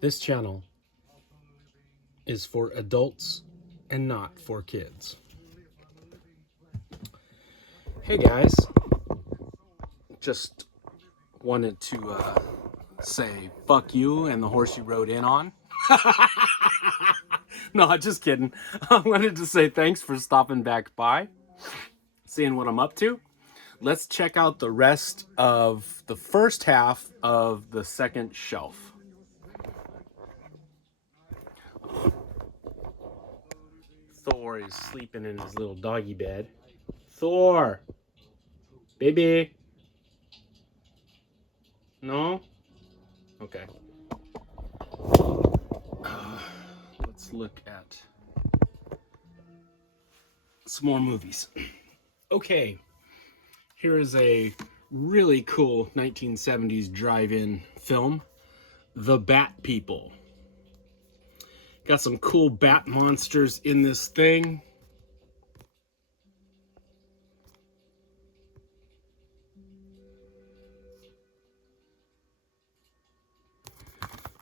This channel is for adults and not for kids. Hey guys, just wanted to say fuck you and the horse you rode in on. No, just kidding. I wanted to say thanks for stopping back by, seeing what I'm up to. Let's check out the rest of the first half of the second shelf. Thor is sleeping in his little doggy bed. Thor! Baby! No? Okay. Let's look at some more movies. Okay. Here is a really cool 1970s drive-in film, The Bat People. Got some cool bat monsters in this thing.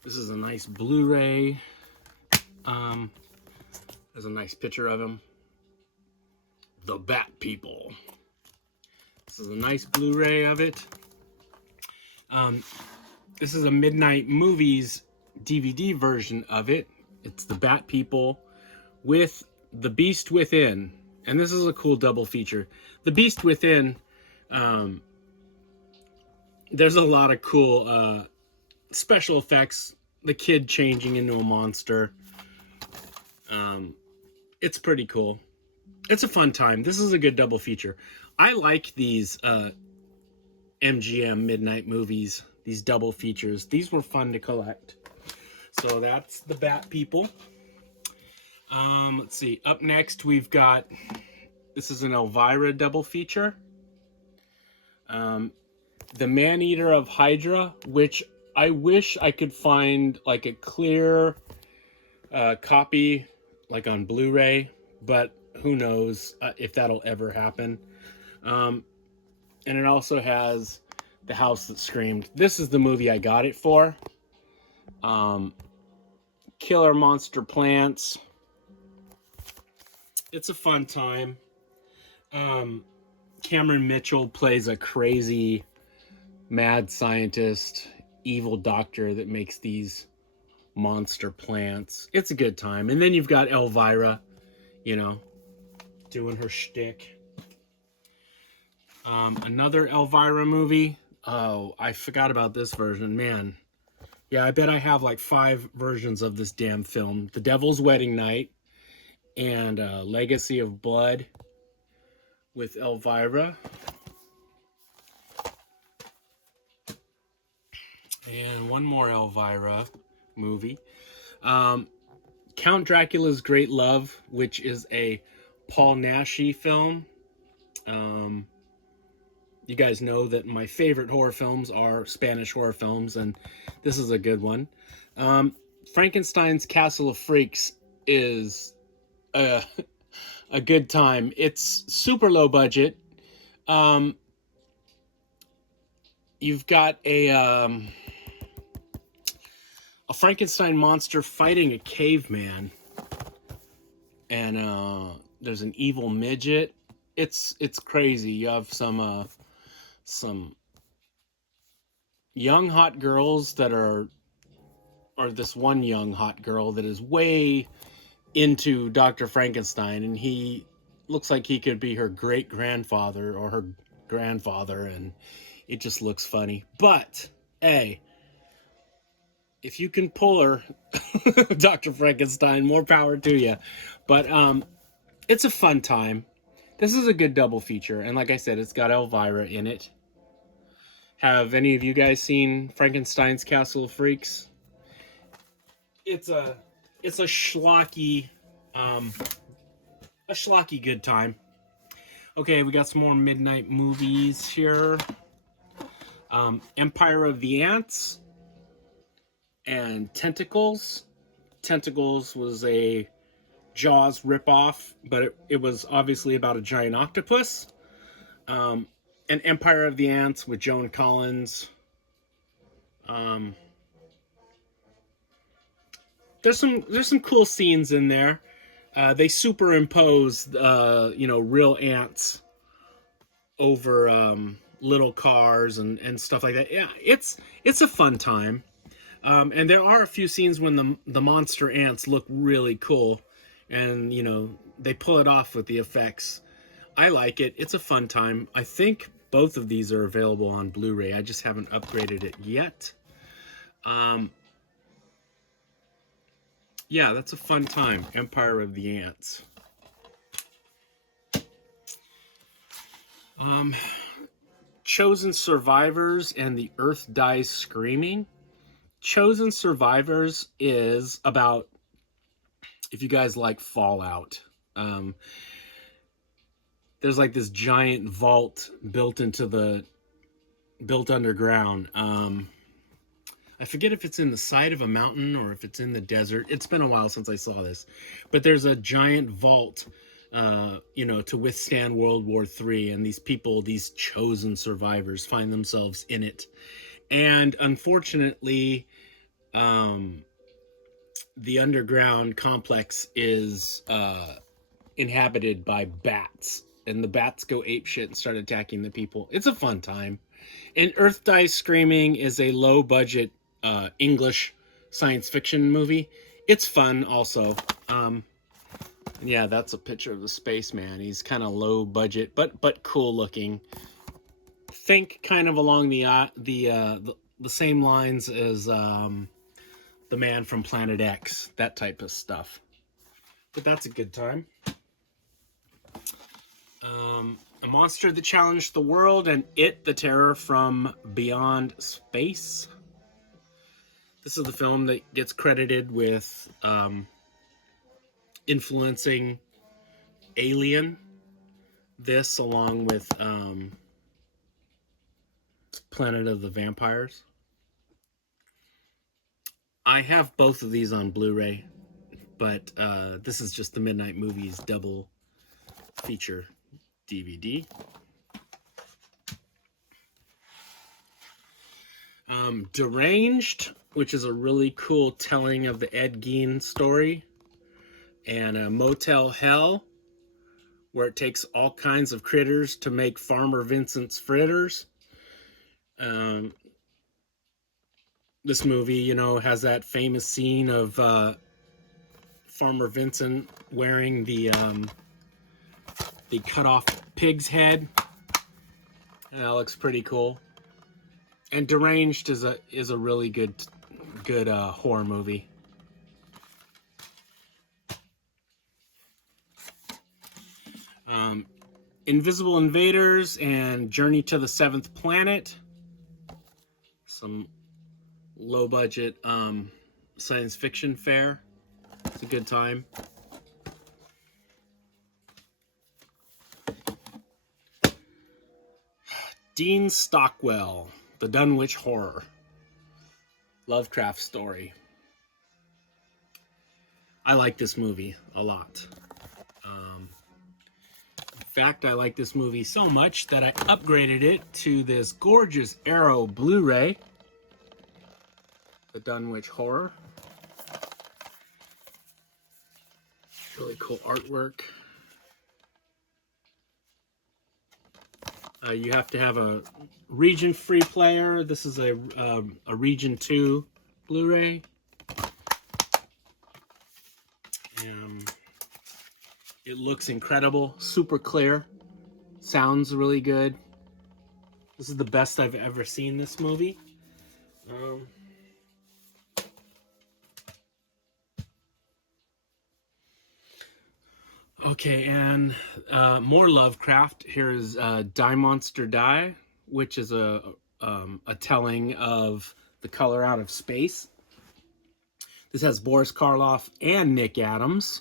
This is a nice Blu-ray. There's a nice picture of him. The Bat People. This is a nice Blu-ray of it. This is a Midnight Movies DVD version of it. It's The Bat People with The Beast Within. And this is a cool double feature. The Beast Within, there's a lot of cool special effects. The kid changing into a monster. It's pretty cool. It's a fun time. This is a good double feature. I like these MGM Midnight Movies, these double features. These were fun to collect. So that's The Bat People. Let's see. Up next, we've got, this is an Elvira double feature. The Man-Eater of Hydra, which I wish I could find like a clear copy, like on Blu-ray, but who knows if that'll ever happen. And it also has The House That Screamed. This is the movie I got it for. Killer Monster Plants. It's a fun time. Cameron Mitchell plays a crazy mad scientist, evil doctor that makes these monster plants. It's a good time. And then you've got Elvira, you know, doing her shtick. Another Elvira movie. Oh, I forgot about this version, man. Yeah, I bet I have like 5 versions of this damn film. The Devil's Wedding Night and Legacy of Blood with Elvira. And one more Elvira movie. Count Dracula's Great Love, which is a Paul Naschy film. You guys know that my favorite horror films are Spanish horror films, and this is a good one. Frankenstein's Castle of Freaks is a good time. It's super low budget. You've got a Frankenstein monster fighting a caveman, and there's an evil midget. It's crazy. You have some young hot girls that or this one young hot girl that is way into Dr. Frankenstein, and he looks like he could be her great grandfather or her grandfather, and it just looks funny. But hey, if you can pull her, Dr. Frankenstein, more power to you. But it's a fun time. This is a good double feature, and like I said, it's got Elvira in it. Have any of you guys seen Frankenstein's Castle of Freaks? It's a schlocky good time. Okay, we got some more midnight movies here. Empire of the Ants and Tentacles. Tentacles was a Jaws ripoff, but it was obviously about a giant octopus. And Empire of the Ants with Joan Collins. there's some cool scenes in there. They superimpose real ants over little cars and stuff like that. Yeah, it's a fun time. And there are a few scenes when the monster ants look really cool, and they pull it off with the effects. I like it. It's a fun time. I think both of these are available on Blu-ray. I just haven't upgraded it yet. Yeah, that's a fun time. Empire of the Ants. Chosen Survivors and the Earth Dies Screaming. Chosen Survivors is about, if you guys like Fallout, there's like this giant vault built underground. I forget if it's in the side of a mountain or if it's in the desert. It's been a while since I saw this, but there's a giant vault, to withstand World War III, and these people, these chosen survivors, find themselves in it. And unfortunately, the underground complex is inhabited by bats, and the bats go apeshit and start attacking the people. It's a fun time. And Earth Dies Screaming is a low budget English science fiction movie. It's fun also. Yeah, that's a picture of the spaceman. He's kind of low budget, but cool looking. Think kind of along the same lines as the man from Planet X, that type of stuff. But that's a good time. A Monster That Challenged the World and It, the Terror from Beyond Space. This is the film that gets credited with influencing Alien. This, along with Planet of the Vampires. I have both of these on Blu-ray, but this is just the Midnight Movies double feature DVD. Deranged, which is a really cool telling of the Ed Gein story, and Motel Hell, where it takes all kinds of critters to make Farmer Vincent's fritters. This movie, has that famous scene of Farmer Vincent wearing the cut off pig's head. That looks pretty cool. And Deranged is a really good horror movie. Invisible Invaders and Journey to the Seventh Planet. Some low budget science fiction fare. It's a good time. Dean Stockwell, The Dunwich Horror. Lovecraft story. I like this movie a lot. In fact, I like this movie so much that I upgraded it to this gorgeous Arrow Blu-ray. The Dunwich Horror. Really cool artwork. You have to have a region free player. This is a region 2 Blu-ray. It looks incredible, super clear, sounds really good. This is the best I've ever seen this movie. Okay, and more Lovecraft. Here's Die Monster Die, which is a telling of The Color Out of Space. This has Boris Karloff and Nick Adams.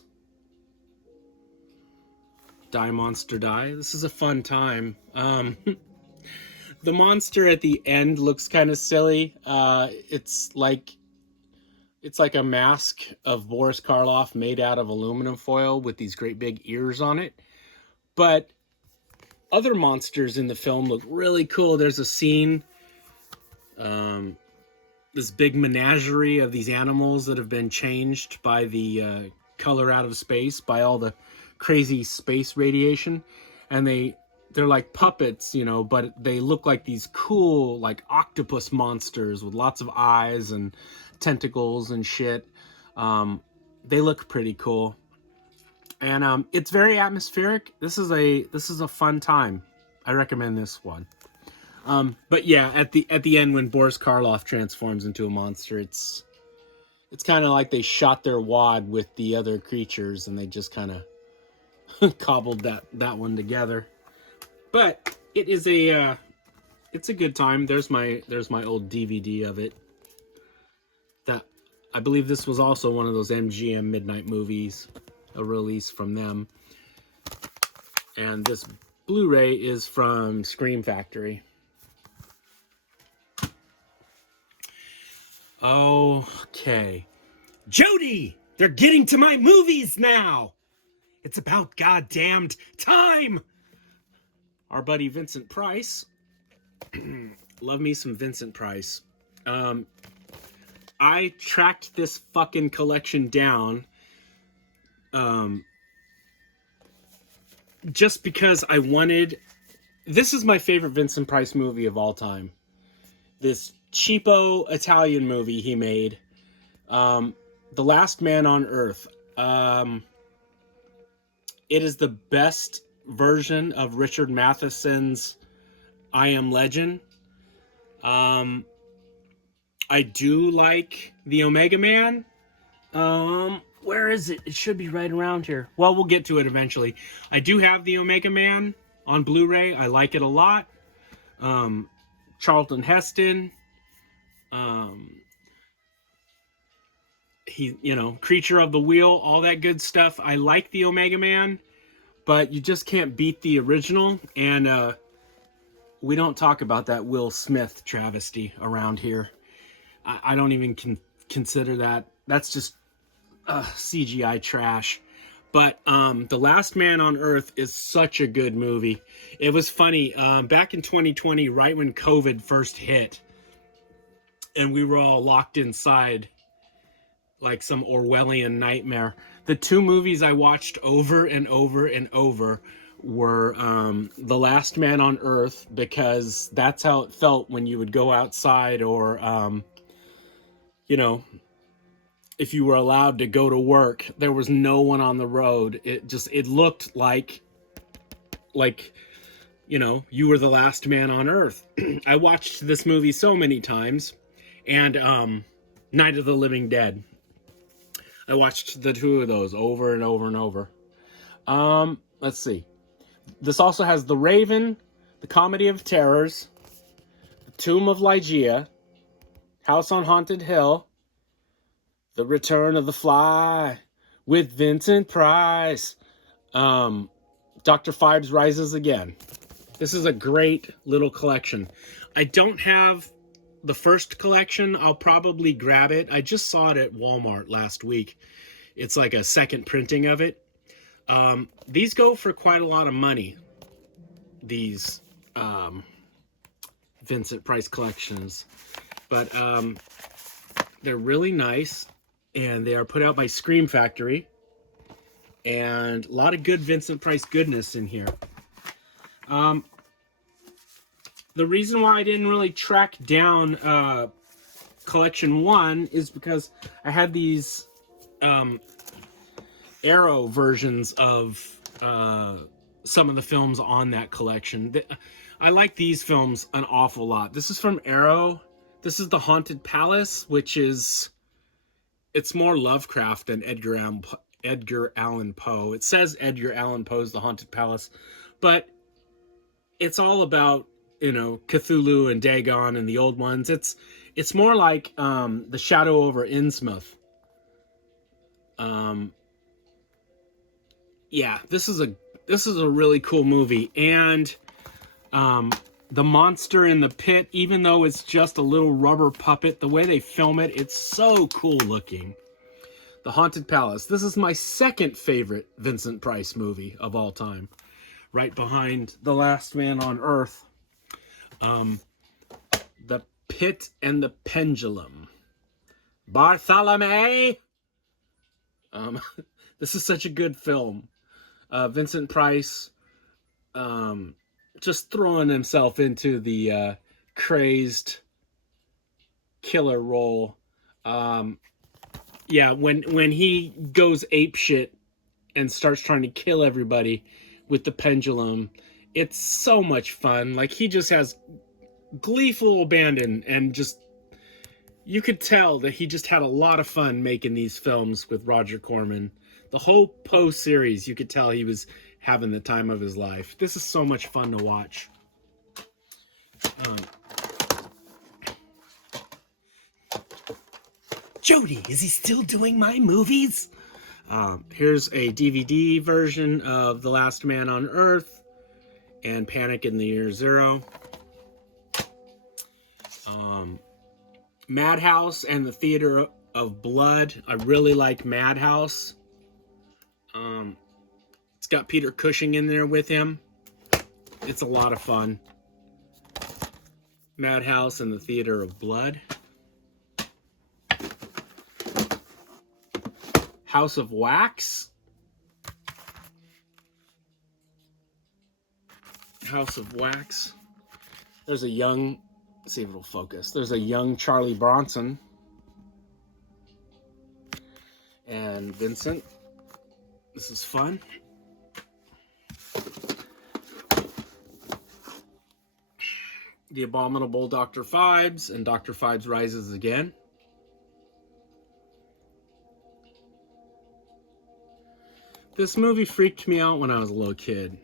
Die Monster Die. This is a fun time. The monster at the end looks kind of silly. It's like a mask of Boris Karloff made out of aluminum foil with these great big ears on it. But other monsters in the film look really cool. There's a scene. This this big menagerie of these animals that have been changed by the color out of space, by all the crazy space radiation, and they're like puppets, you know, but they look like these cool like octopus monsters with lots of eyes and tentacles and shit. They look pretty cool, and it's very atmospheric. This is a fun time. I recommend this one. But yeah, at the end when Boris Karloff transforms into a monster, it's kind of like they shot their wad with the other creatures and they just kind of cobbled that one together. But it is it's a good time. There's my old DVD of it. That I believe this was also one of those MGM Midnight Movies, a release from them. And this Blu-ray is from Scream Factory. Okay. Jody, they're getting to my movies now. It's about goddamned time. Our buddy Vincent Price. Love me some Vincent Price. I tracked this fucking collection down just because I wanted... This is my favorite Vincent Price movie of all time. This cheapo Italian movie he made, The Last Man on Earth. It is the best version of Richard Matheson's I Am Legend. I do like the Omega Man. Where is it? It should be right around here. Well, we'll get to it eventually. I do have the Omega Man on Blu-ray. I like it a lot. Charlton Heston. He, you know, Creature of the Wheel, all that good stuff. I like the Omega Man, but you just can't beat the original. And we don't talk about that Will Smith travesty around here. I don't even consider that. That's just CGI trash. But The Last Man on Earth is such a good movie. It was funny. Back in 2020, right when COVID first hit, and we were all locked inside like some Orwellian nightmare, the two movies I watched over and over and over were The Last Man on Earth, because that's how it felt when you would go outside, or you know, if you were allowed to go to work, there was no one on the road. It looked like, you know, you were the last man on Earth. I watched this movie so many times. And Night of the Living Dead. I watched the two of those over and over and over. Let's see. This also has The Raven, The Comedy of Terrors, The Tomb of Ligeia, House on Haunted Hill, The Return of the Fly with Vincent Price, Dr. Phibes Rises Again. This is a great little collection. I don't have the first collection. I'll probably grab it. I just saw it at Walmart last week. It's like a second printing of it. These go for quite a lot of money. These Vincent Price collections. But they're really nice. And they are put out by Scream Factory. And a lot of good Vincent Price goodness in here. The reason why I didn't really track down Collection 1 is because I had these Arrow versions of some of the films on that collection. I like these films an awful lot. This is from Arrow. This is The Haunted Palace, which is... It's more Lovecraft than Edgar Allan Poe. It says Edgar Allan Poe's The Haunted Palace, but it's all about, you know, Cthulhu and Dagon and the old ones. It's more like The Shadow over Innsmouth. Yeah, this is a really cool movie. And the monster in the pit, even though it's just a little rubber puppet, the way they film it, it's so cool looking. The Haunted Palace. This is my second favorite Vincent Price movie of all time, right behind The Last Man on Earth. The Pit and the Pendulum. Bartholomew. Um, this is such a good film. Vincent Price, just throwing himself into the crazed killer role. Yeah, when he goes ape shit and starts trying to kill everybody with the pendulum, it's so much fun. Like, he just has gleeful abandon, and just, you could tell that he just had a lot of fun making these films with Roger Corman. The whole Poe series, you could tell he was having the time of his life. This is so much fun to watch. Jody, is he still doing my movies? Here's a DVD version of The Last Man on Earth and Panic in the Year Zero. Madhouse and the Theater of Blood. I really like Madhouse. It's got Peter Cushing in there with him. It's a lot of fun. Madhouse and the Theater of Blood. House of Wax. House of Wax. There's a young, let's see if it'll focus. There's a young Charlie Bronson and Vincent. This is fun. The Abominable Dr. Phibes and Dr. Phibes Rises Again. This movie freaked me out when I was a little kid.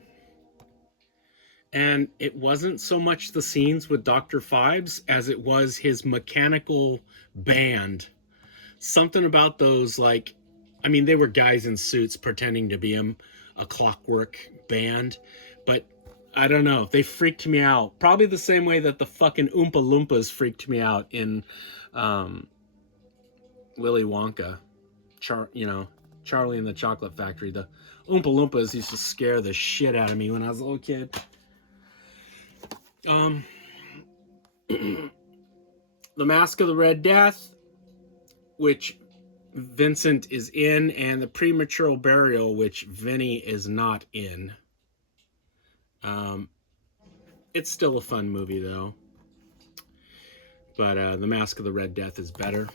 And it wasn't so much the scenes with Dr. Phibes as it was his mechanical band. Something about those, like, I mean, they were guys in suits pretending to be a clockwork band, but I don't know. They freaked me out. Probably the same way that the fucking Oompa Loompas freaked me out in Willy Wonka. Charlie and the Chocolate Factory. The Oompa Loompas used to scare the shit out of me when I was a little kid. The Mask of the Red Death, which Vincent is in, and The Premature Burial, which Vinny is not in. It's still a fun movie, though. But The Mask of the Red Death is better.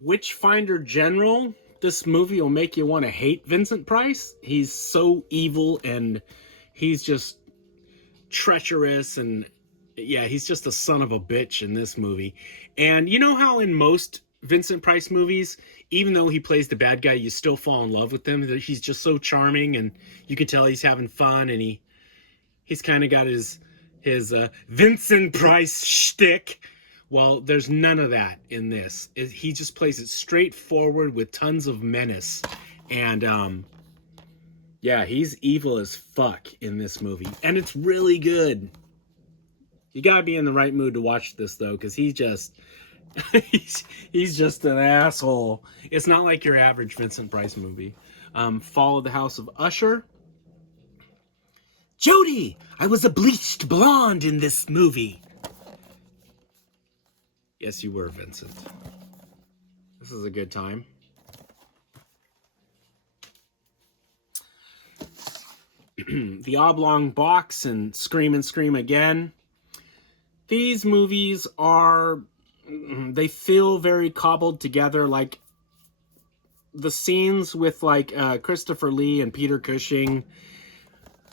Witchfinder General. This movie will make you want to hate Vincent Price. He's so evil, and he's just treacherous, and yeah, he's just a son of a bitch in this movie. And you know how in most Vincent Price movies, even though he plays the bad guy, you still fall in love with him? He's just so charming, and you can tell he's having fun, and he's kind of got his Vincent Price shtick. Well, there's none of that in this. He just plays it straightforward with tons of menace. And yeah, he's evil as fuck in this movie. And it's really good. You gotta be in the right mood to watch this, though, because he's just an asshole. It's not like your average Vincent Price movie. Fall of the House of Usher. Jody, I was a bleached blonde in this movie. Yes, you were, Vincent. This is a good time. The Oblong Box and Scream and Scream Again. These movies they feel very cobbled together. Like, the scenes with, like, Christopher Lee and Peter Cushing,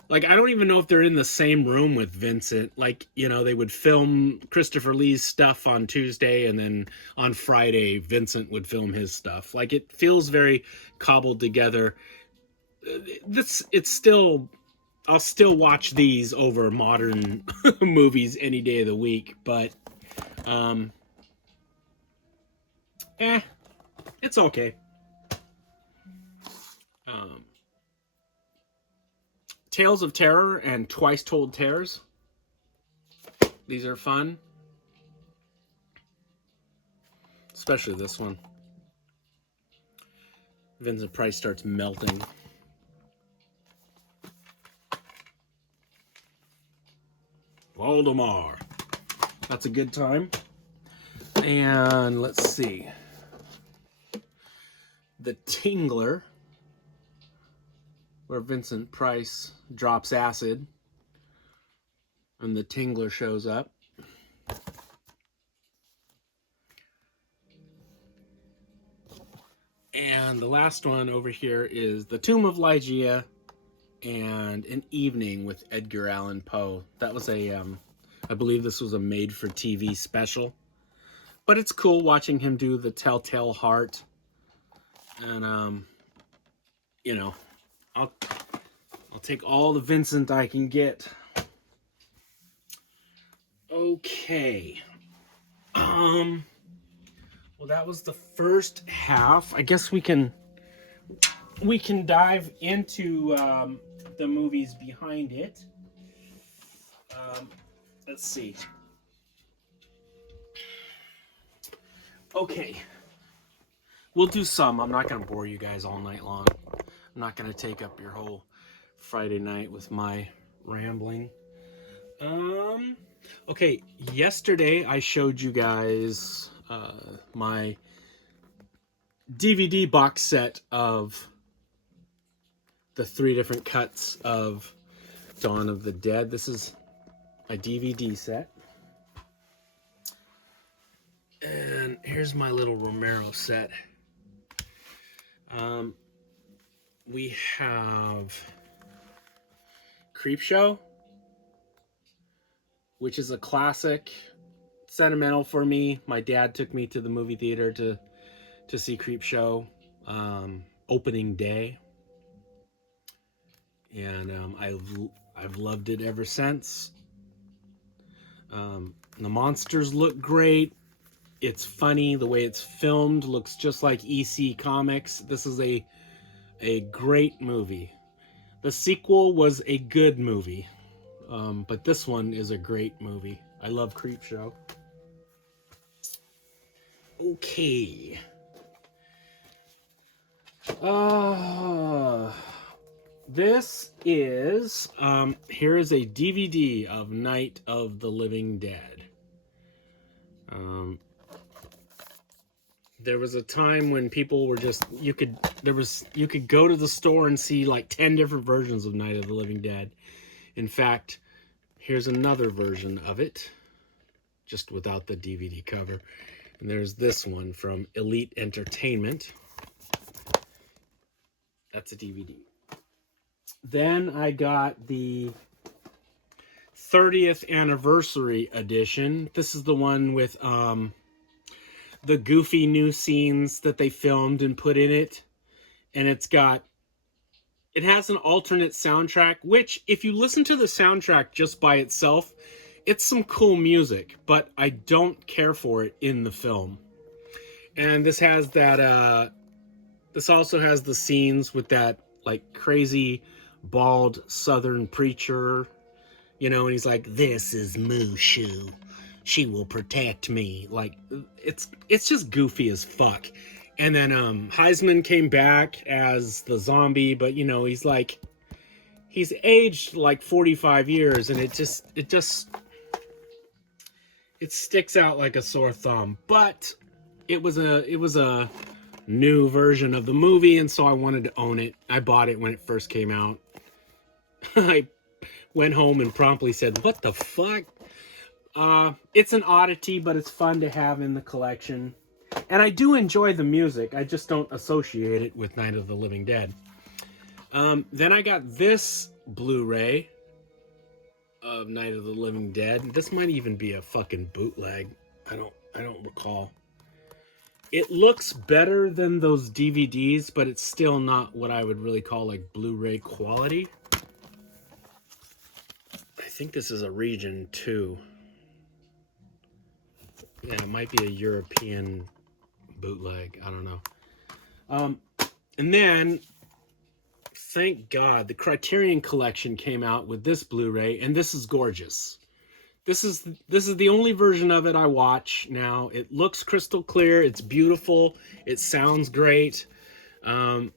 like, I don't even know if they're in the same room with Vincent. Like, they would film Christopher Lee's stuff on Tuesday, and then on Friday, Vincent would film his stuff. Like, it feels very cobbled together. I'll still watch these over modern movies any day of the week, but, it's okay. Tales of Terror and Twice Told Tears. These are fun. Especially this one. Vincent Price starts melting. Voldemort. That's a good time. And let's see. The Tingler, where Vincent Price drops acid and the Tingler shows up. And the last one over here is The Tomb of Ligeia and An Evening with Edgar Allan Poe. That was a, I believe this was a made-for-TV special. But it's cool watching him do The Telltale Heart. And, you know, I'll take all the Vincent I can get. Okay. Well, that was the first half. I guess we can dive into the movies behind it. Let's see. Okay. We'll do some. I'm not going to bore you guys all night long. I'm not going to take up your whole Friday night with my rambling. Okay, yesterday I showed you guys my DVD box set of the 3 different cuts of Dawn of the Dead. This is a DVD set. And here's my little Romero set. We have Creepshow, which is a classic, sentimental for me. My dad took me to the movie theater to see Creepshow opening day, and I've loved it ever since. The monsters look great. It's funny. The way it's filmed looks just like EC Comics. This is a great movie. The sequel was a good movie, but this one is a great movie. I love Creepshow. Okay. This is here is a DVD of Night of the Living Dead. There was a time when people were just you could go to the store and see like 10 different versions of Night of the Living Dead. In fact, here's another version of it, just without the DVD cover. And there's this one from Elite Entertainment. That's a DVD. Then I got the 30th anniversary edition. This is the one with the goofy new scenes that they filmed and put in it. And it has an alternate soundtrack, which if you listen to the soundtrack just by itself, it's some cool music, but I don't care for it in the film. And this has that, this also has the scenes with that like crazy bald Southern preacher, you know, and he's like, "This is Mushu. She will protect me." Like, it's just goofy as fuck. And then Heisman came back as the zombie, but you know, he's aged like 45 years, and it sticks out like a sore thumb. But it was a new version of the movie, and so I wanted to own it. I bought it when it first came out. I went home and promptly said, "What the fuck?" It's an oddity, but it's fun to have in the collection. And I do enjoy the music. I just don't associate it with Night of the Living Dead. Then I got this Blu-ray of Night of the Living Dead. This might even be a fucking bootleg. I don't recall. It looks better than those DVDs, but it's still not what I would really call like Blu-ray quality. I think this is a region 2. Yeah, it might be a European bootleg. I don't know. And then, thank God, the Criterion Collection came out with this Blu-ray, and this is gorgeous. This is the only version of it I watch now. It looks crystal clear. It's beautiful. It sounds great. The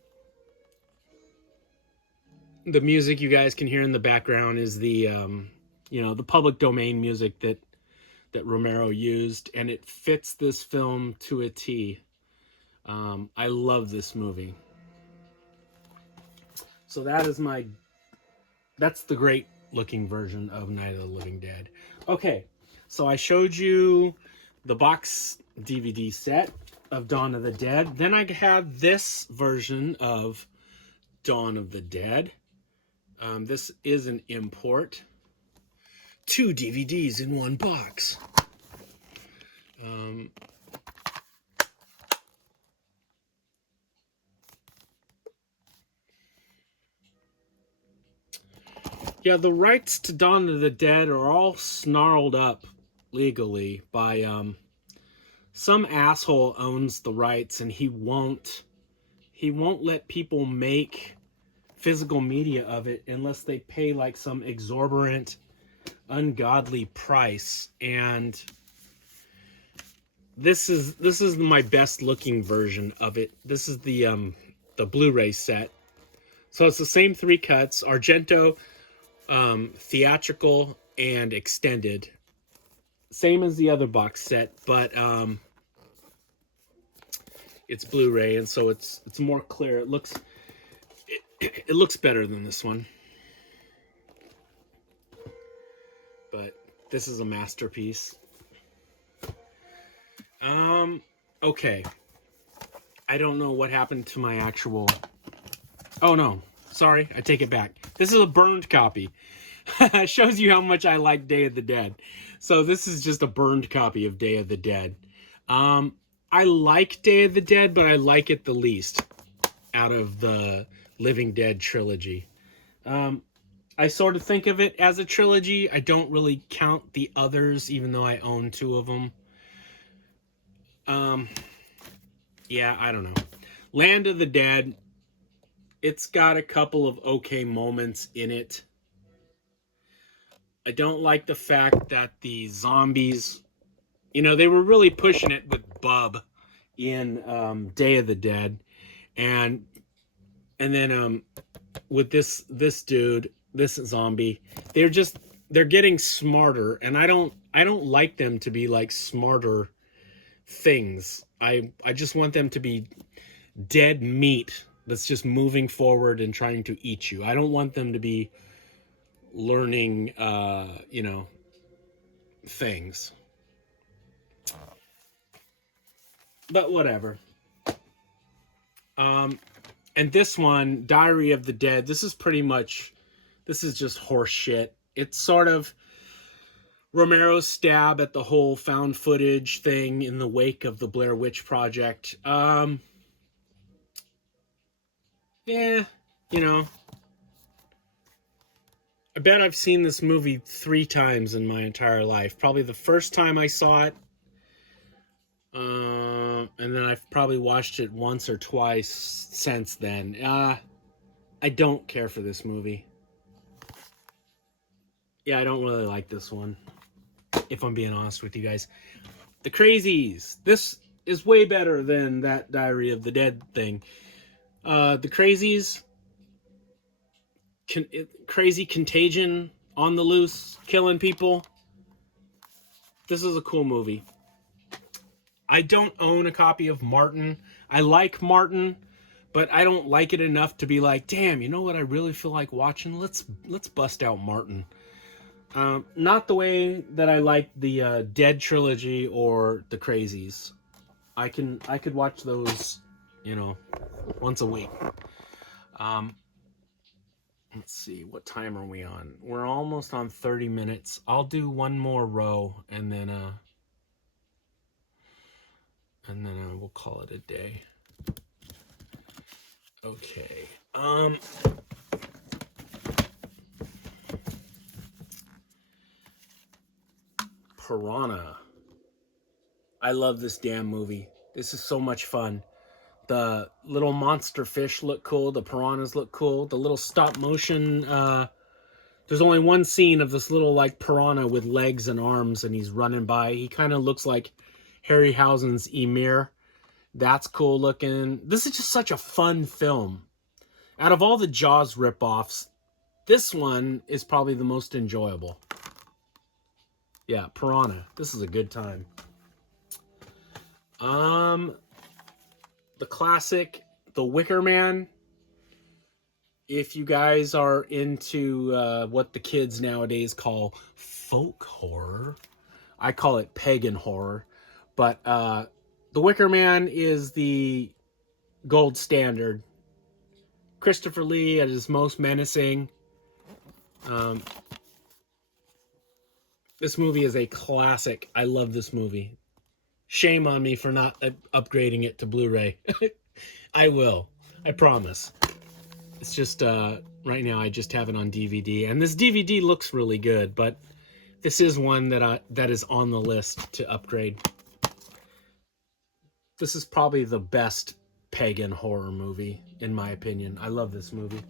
music you guys can hear in the background is the the public domain music that that Romero used, and it fits this film to a T. I love this movie. So that's the great looking version of Night of the Living Dead. Okay, so I showed you the box DVD set of Dawn of the Dead. Then I have this version of Dawn of the Dead. This is an import. 2 DVDs in one box. Yeah, the rights to Dawn of the Dead are all snarled up legally by some asshole owns the rights, and he won't let people make physical media of it unless they pay like some exorbitant, ungodly price. And this is my best looking version of it. This is the Blu-ray set. So it's the same 3 cuts: Argento, theatrical, and extended. Same as the other box set, but it's Blu-ray, and so it's more clear. It looks better than this one. But this is a masterpiece. Okay. I don't know what happened to my actual... Oh, no. Sorry, I take it back. This is a burned copy. It shows you how much I like Day of the Dead. So this is just a burned copy of Day of the Dead. I like Day of the Dead, but I like it the least out of the Living Dead trilogy. I sort of think of it as a trilogy. I don't really count the others, even though I own 2 of them. Yeah, I don't know. Land of the Dead, it's got a couple of okay moments in it. I don't like the fact that the zombies, they were really pushing it with Bub in Day of the Dead, and then with this dude, this zombie, they're getting smarter, and I don't like them to be like smarter things. I just want them to be dead meat that's just moving forward and trying to eat you. I don't want them to be learning things. But whatever. And this one, Diary of the Dead, this is just horse shit. It's sort of Romero's stab at the whole found footage thing in the wake of the Blair Witch Project. Yeah, I bet I've seen this movie 3 times in my entire life. Probably the first time I saw it, and then I've probably watched it once or twice since then. I don't care for this movie. Yeah, I don't really like this one, if I'm being honest with you guys. The Crazies. This is way better than that Diary of the Dead thing. The Crazies, crazy contagion, on the loose, killing people. This is a cool movie. I don't own a copy of Martin. I like Martin, but I don't like it enough to be like, damn, you know what I really feel like watching? Let's bust out Martin. Not the way that I like the Dead trilogy or the Crazies. I could watch those, once a week. Let's see, what time are we on? We're almost on 30 minutes. I'll do one more row, and then we'll call it a day. Okay. Piranha. I love this damn movie. This is so much fun. The little monster fish look cool. The piranhas look cool. The little stop motion. There's only one scene of this little like piranha with legs and arms, and he's running by. He kind of looks like Harryhausen's Ymir. That's cool looking. This is just such a fun film. Out of all the Jaws ripoffs, this one is probably the most enjoyable. Yeah, Piranha. This is a good time. The classic, The Wicker Man. If you guys are into what the kids nowadays call folk horror, I call it pagan horror. But The Wicker Man is the gold standard. Christopher Lee at his most menacing. This movie is a classic. I love this movie. Shame on me for not upgrading it to Blu-ray. I will. I promise. It's just right now I just have it on DVD, and this DVD looks really good, but this is one that is on the list to upgrade. This is probably the best pagan horror movie in my opinion. I love this movie.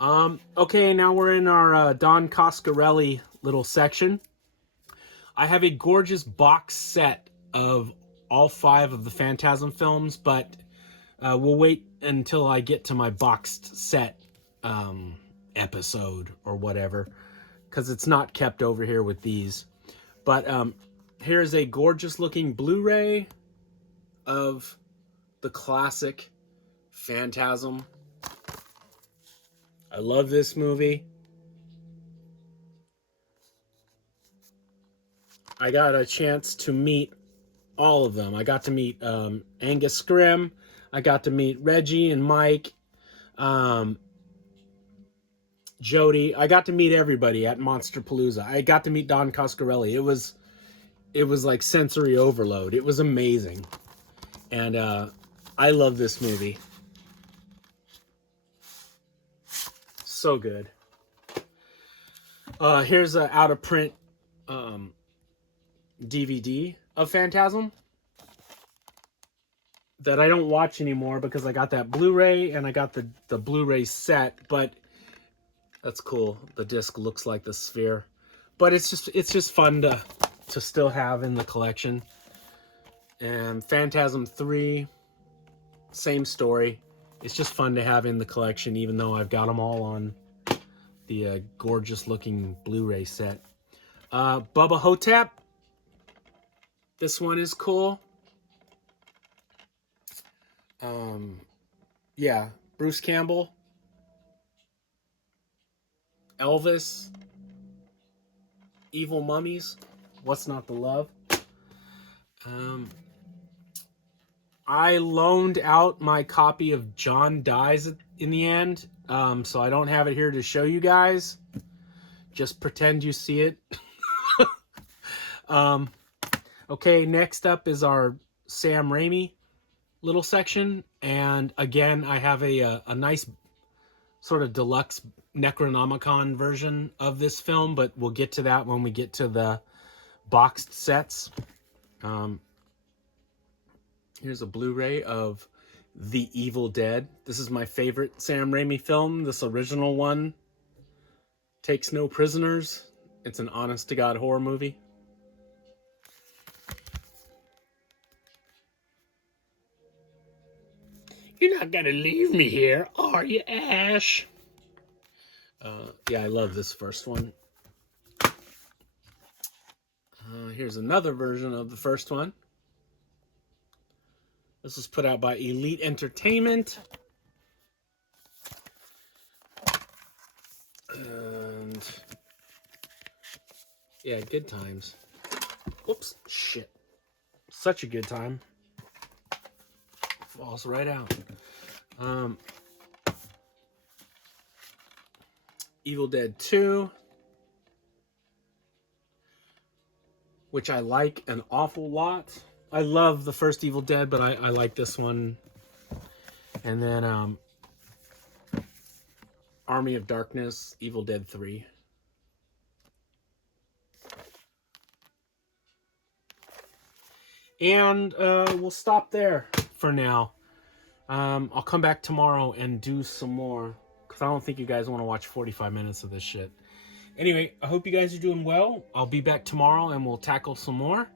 Okay, now we're in our Don Coscarelli little section. I have a gorgeous box set of all 5 of the Phantasm films, but we'll wait until I get to my boxed set episode or whatever, because it's not kept over here with these. But here's a gorgeous looking Blu-ray of the classic Phantasm. I love this movie. I got a chance to meet all of them. I got to meet Angus Scrimm. I got to meet Reggie and Mike, Jody. I got to meet everybody at Monsterpalooza. I got to meet Don Coscarelli. It was like sensory overload. It was amazing. And I love this movie. So good. Here's an out of print DVD of Phantasm that I don't watch anymore because I got that Blu-ray and I got the Blu-ray set, but that's cool. The disc looks like the sphere, but it's just fun to still have in the collection. And Phantasm 3, same story. It's just fun to have in the collection, even though I've got them all on the gorgeous looking Blu-ray set. Bubba Hotep. This one is cool. Yeah, Bruce Campbell. Elvis. Evil Mummies. What's Not to Love? I loaned out my copy of John Dies in the End, so I don't have it here to show you guys. Just pretend you see it. Okay, next up is our Sam Raimi little section, and again, I have a nice sort of deluxe Necronomicon version of this film, but we'll get to that when we get to the boxed sets. Here's a Blu-ray of The Evil Dead. This is my favorite Sam Raimi film. This original one takes no prisoners. It's an honest-to-God horror movie. You're not gonna leave me here, are you, Ash? Yeah, I love this first one. Here's another version of the first one. This was put out by Elite Entertainment. And yeah, good times. Whoops, shit. Such a good time. Falls right out. Evil Dead 2, which I like an awful lot. I love the first Evil Dead, but I like this one. And then Army of Darkness, Evil Dead 3. And we'll stop there for now. I'll come back tomorrow and do some more, because I don't think you guys want to watch 45 minutes of this shit. Anyway, I hope you guys are doing well. I'll be back tomorrow and we'll tackle some more.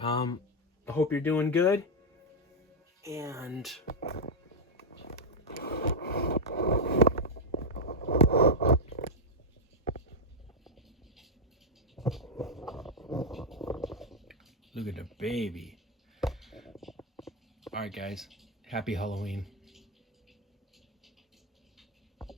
I hope you're doing good. And Look at the baby. All right, guys. Happy Halloween.